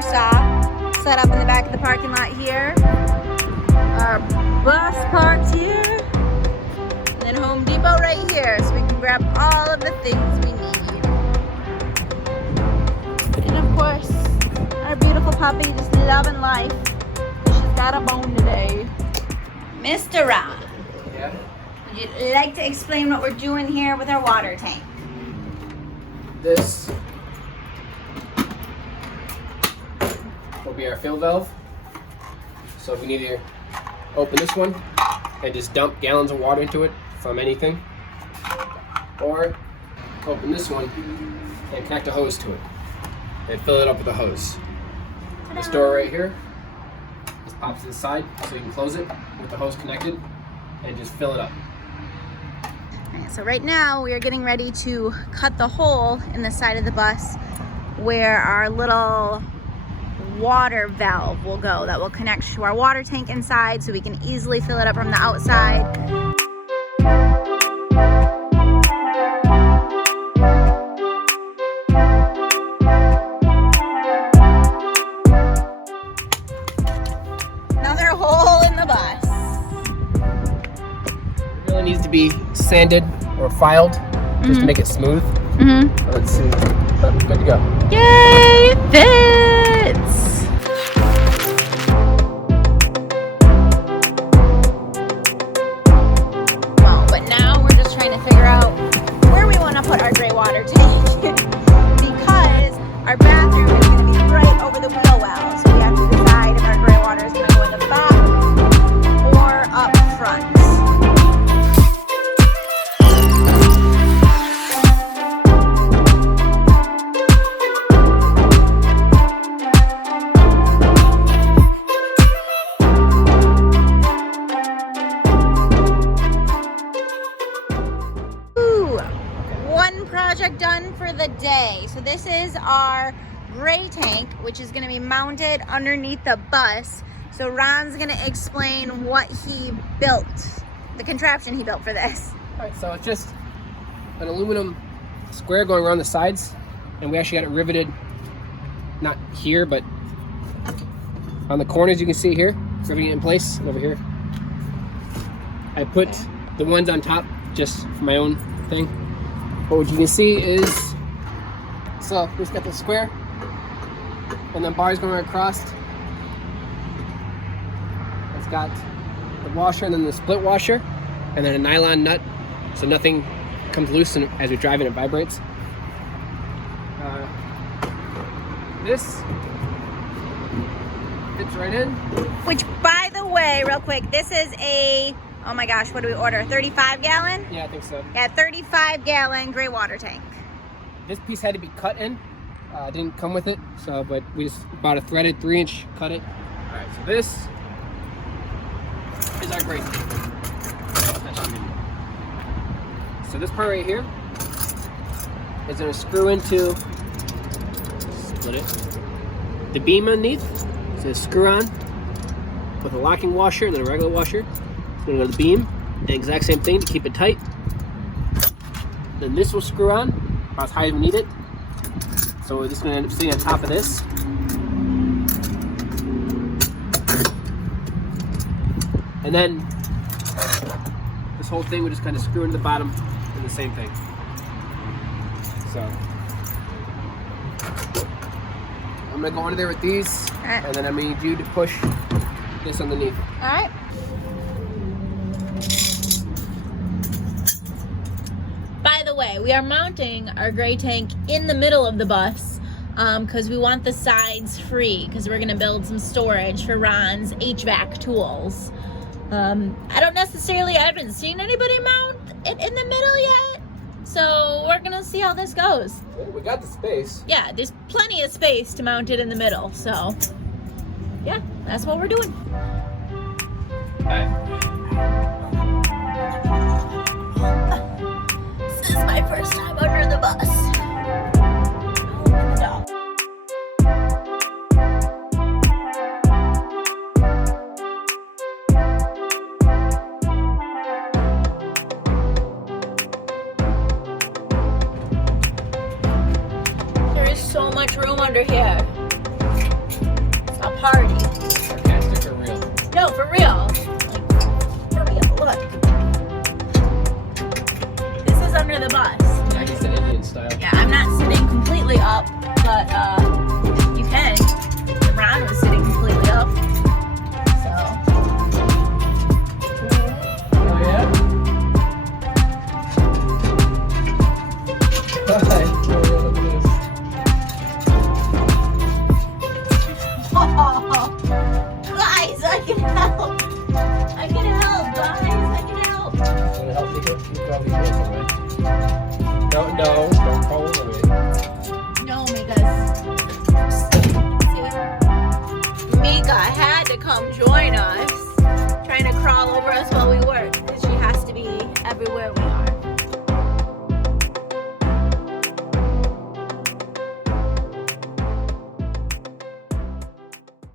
tire saw set up in the back of the parking lot here. Our bus parked here. And then Home Depot right here, so we can grab all of the things we need. And of course, our beautiful puppy just loving life. She's got a bone today. Mr. Ron. Yeah? Would you like to explain what we're doing here with our water tank? This will be our fill valve. So we need to open this one and just dump gallons of water into it from anything. Or open this one and connect a hose to it and fill it up with a hose. This door right here just pops to the side so you can close it with the hose connected and just fill it up. So right now we are getting ready to cut the hole in the side of the bus where our little water valve will go that will connect to our water tank inside so we can easily fill it up from the outside. Another hole in the bus. It really needs to be sanded or filed just to make it smooth. Let's see. Oh, good to go. Yay! Fits! Well, but now we're just trying to figure out where we want to put our gray water tank because our bathroom is going to be right over the wheel well. So we have to decide if our gray water is going to go in the back or up front. Project done for the day. So this is our gray tank, which is going to be mounted underneath the bus. So Ron's going to explain what he built, the contraption he built for this. All right, so it's just an aluminum square going around the sides, and we actually got it riveted, not here, but on the corners. You can see here, riveting it in place, and over here. I put the ones on top just for my own thing. But what you can see is, so we just got the square, and then bars going across. It's got the washer and then the split washer, and then a nylon nut, so nothing comes loose as we drive and it vibrates. This fits right in. Which, by the way, real quick, this is a, oh my gosh, what do we order? 35 gallon? Yeah, I think so. Yeah, 35 gallon gray water tank. This piece had to be cut in. Didn't come with it, so but we just bought a threaded 3-inch, cut it. All right, so this is our gray tank. So this part right here is going to screw into, split it, the beam underneath. So screw on with a locking washer and then a regular washer. It's going to go to the beam, the exact same thing to keep it tight. Then this will screw on about as high as we need it. So we're just going to end up sitting on top of this. And then this whole thing would just kind of screw into the bottom and the same thing. So I'm going to go under there with these, right. And then I need you to push this underneath. All right. By the way, we are mounting our gray tank in the middle of the bus because we want the sides free because we're going to build some storage for Ron's HVAC tools. I haven't seen anybody mount it in the middle yet, so we're going to see how this goes. We got the space. Yeah, there's plenty of space to mount it in the middle, so yeah, that's what we're doing. This is my first time under the bus. There is so much room under here. party. Sarcastic or real? No, for real. Like, for real. Look. This is under the bus. Yeah, he's an Indian style. Yeah, I'm not sitting completely up, but you can. Ron was sitting completely up. So. Oh yeah? Look at this. Guys, I can help. I can help, guys. I can help. Wanna help me? You probably can, right? Don't crawl away. No, Mika. See? Mika had to come join us.